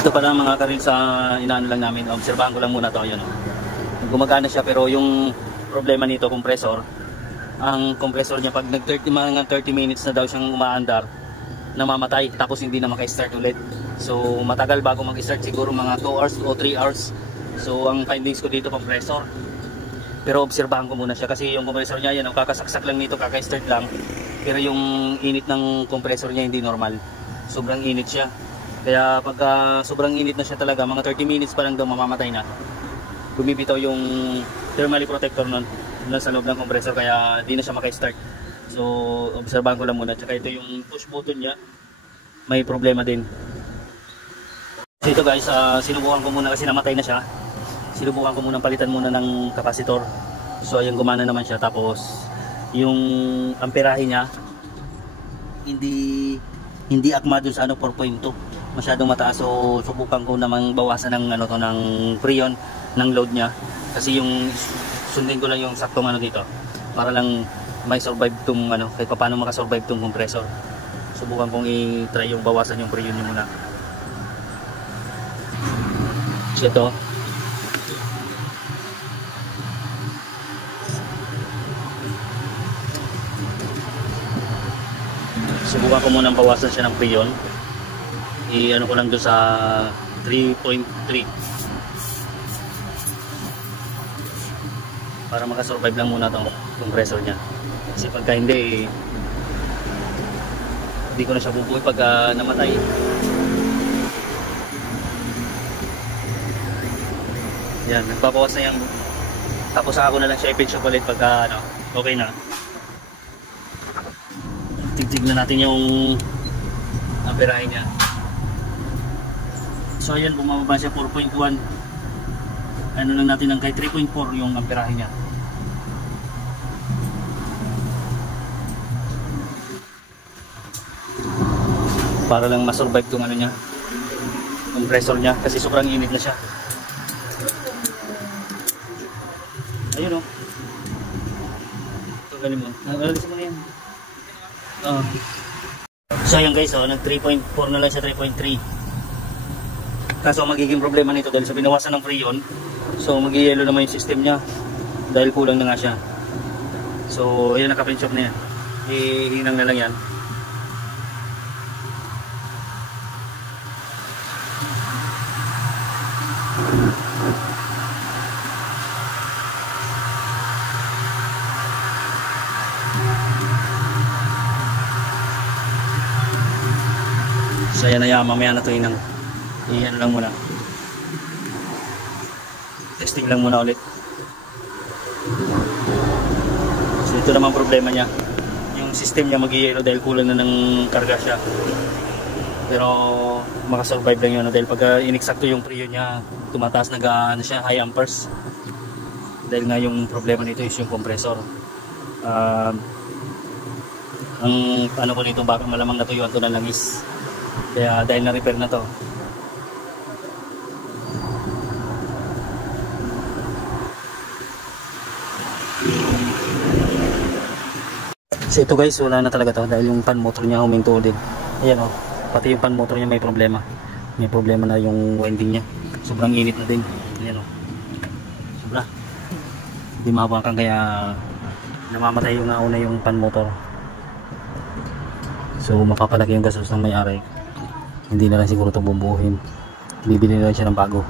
Ito pala mga karil sa inaano lang namin, obserbahan ko lang muna to, yun. Gumagana siya pero yung problema nito, compressor. Ang compressor niya pag mga 30 minutes na daw siyang umaandar, namamatay tapos hindi na maka-start ulit. So matagal bago mag-start, siguro mga 2 hours o 3 hours. So ang findings ko dito, compressor. Pero obserbahan ko muna siya kasi yung compressor niya, yan, kakasaksak lang nito, kaka-start lang. Pero yung init ng compressor niya hindi normal. Sobrang init siya. Kaya pagka sobrang init na siya talaga, mga 30 minutes pa lang daw mamamatay na. Bumibitaw yung thermal protector nun sa loob ng compressor, kaya di na siya maka-start. So obserbahan ko lang muna. Tsaka ito yung push button niya, may problema din. So ito guys, sinubukan ko muna kasi namatay na siya. Sinubukan ko muna palitan muna ng capacitor. So ayun, gumana naman siya. Tapos yung amperahe niya hindi akma dun sa 4.2, masyadong mataas. So subukan ko namang bawasan ng ng preon ng load niya, kasi yung sundin ko lang yung saktong dito para lang may survive tong kahit paano makasurvive tong compressor. Subukan kong i-try yung bawasan yung preon niya muna. So ito, subukan ko munang bawasan siya ng preon. I-ano ko lang doon sa 3.3 para makasurvive lang muna itong compressor niya. Kasi pagka hindi ko na siya bubuhay pagka namatay. Yan, nagbabawas na yan. Tapos ako na lang siya i-pinch up ulit pagka okay na. Tignan natin yung amperahe niya. So ayan, bumababa siya 4.1. Ano lang natin ng kay 3.4 yung amperahe niya. Para lang masurvive tong niya, compressor niya, kasi sobrang init na siya. Ayun o. Ito, galing mo. Nagalalis mo na yan. So ayan guys, nag 3.4 na lang siya, 3.3. Kaso magiging problema nito dahil sa binawasan ng freon, so mag-yellow naman yung system niya dahil kulang na nga siya. So ayan, naka-pinch off na yan, ihinang na lang yan. So ayan na yan, mamaya na ito inang ano lang muna, testing lang muna ulit. So ito naman problema niya, yung system niya mag-i-yellow dahil kulang na ng karga siya. Pero makasurvive lang yun dahil pag ineksakto yung preon niya, tumataas siya, high amperes. Dahil nga yung problema nito is yung compressor. Ang ko nito, baka malamang natuyuan to ng langis. Kaya dahil na-repair na to. So ito guys, wala na talaga to dahil yung fan motor niya huminto din. Ayan pati yung fan motor niya may problema. May problema na yung winding niya. Sobrang init na din. Ayan sobra. Hindi mahawakan, kaya namamatay yung nauna yung fan motor. So mapapalaki yung gastos ng may-ari. Hindi na lang siguro ito bubuhin. Bibili na lang siya ng bago.